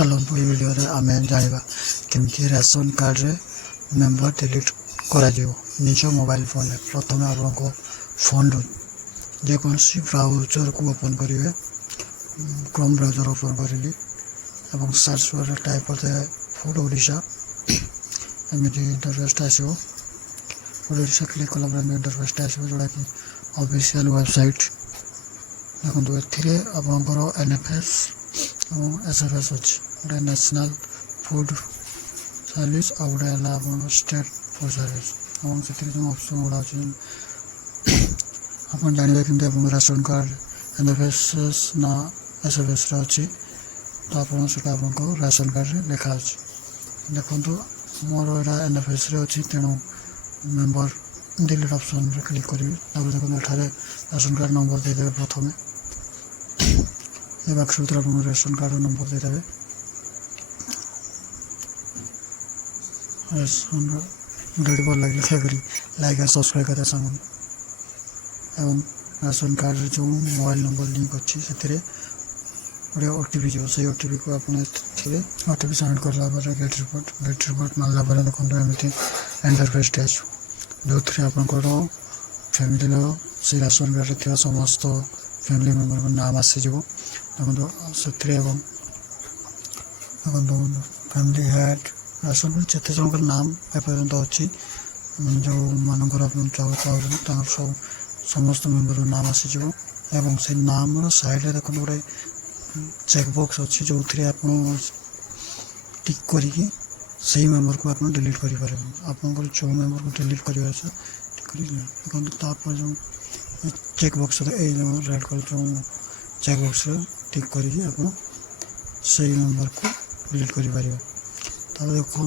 चलतु ये वीडियो रे आमे जानिबा केमती राशन कार्ड रे मेंबर डिलीट करा जिवो निज मोबाइल फोन रे। प्रथमे आपनको फोन रो जे कोनसी ब्राउजर को ओपन करिवे, क्रोम ब्राउजर ओपन करिली एवं सर्च बार टाइप करते फूड ओडिशा एमती इंटरफेस आसीबो। ओडिशा क्लिक कला पर इंटरफेस आसीबो जोडा कि ऑफिशियल वेबसाइट देखो एथिरे आपनकर एनएफएस और एसएफएस अच्छे गोटे नेशनल फूड सर्विस आ गोटे है स्टेट फूड सर्विस और से जो ऑप्शन गुड़ा अच्छे आप जानते कि आप राशन कार्ड एनएफएस ना एसएफएस अच्छी तो आप राशन कार्ड लिखा अच्छे देखो मोर यहाँ एनएफएस अच्छी तेणु मेंबर डिलीट ऑप्शन रे क्लिक करी देखो एठारे राशन कार्ड नंबर देदेवे प्रथम ये बाक्स भर आप राशन कार्ड नंबर देदेवे वीडियो भल लगे करी लाइक और सब्सक्राइब करते सामान एवं राशन कार्ड जो मोबाइल नंबर लिंक अच्छी से गोटे ओटीपी जो से ओटीपी को आप ओटीपी सेंड करला गेट रिपोर्ट मारला देखो एमती इंटरफेस जो थे आप फैमिली से राशन कार्ड थी समस्त फैमिली मेंबर नाम आसीज देखो से फैमिली हेड राशन कार्ड जिते जन नाम एपर्यंत अच्छी जो मानकर आप सब समस्त मेंबर नाम आसीज एवं से नाम साइड में देखो गोटे चेकबॉक्स अच्छी जो थे आप टिक करी से मेंबर को आप डिलीट करें आप जो मेंबर को डिलीट कर देखो तापर जो चेकबॉक्स रेड कलर जो चेकबॉक्स टिक करी आप मेंबर को डिलीट कर देखो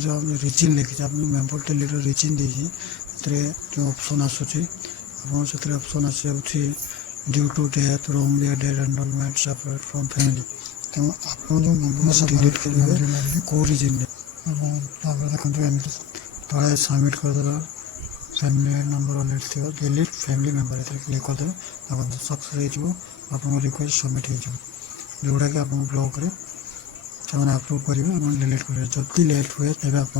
जो रिचिन लिखी अपने मेंबर डिलीट रिचिन देखिए जो ऑप्शन आसूसी ऑप्शन आसी due to death wrongly dead enrolment separate from family तेणु आप जो मेंबर डिलीट करेंगे कौ रिजन देखो तले सबमिट करदे फैमिली नंबर अलरेडी थी डिलीट फैमिली मेंबर क्लिक करदे देखो सक्सेस हो आप रिक्वेस्ट सबमिट हो जोड़ा कि आप ब्लॉक रे से अप्रूव करेंगे डिलीट करेंगे जल्दी लेट हुए तब आप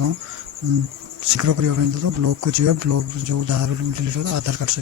शीघ्र करने तो ब्लॉक को जी ब्लॉक जो जहाँ डिलीट हो आधार कार्ड से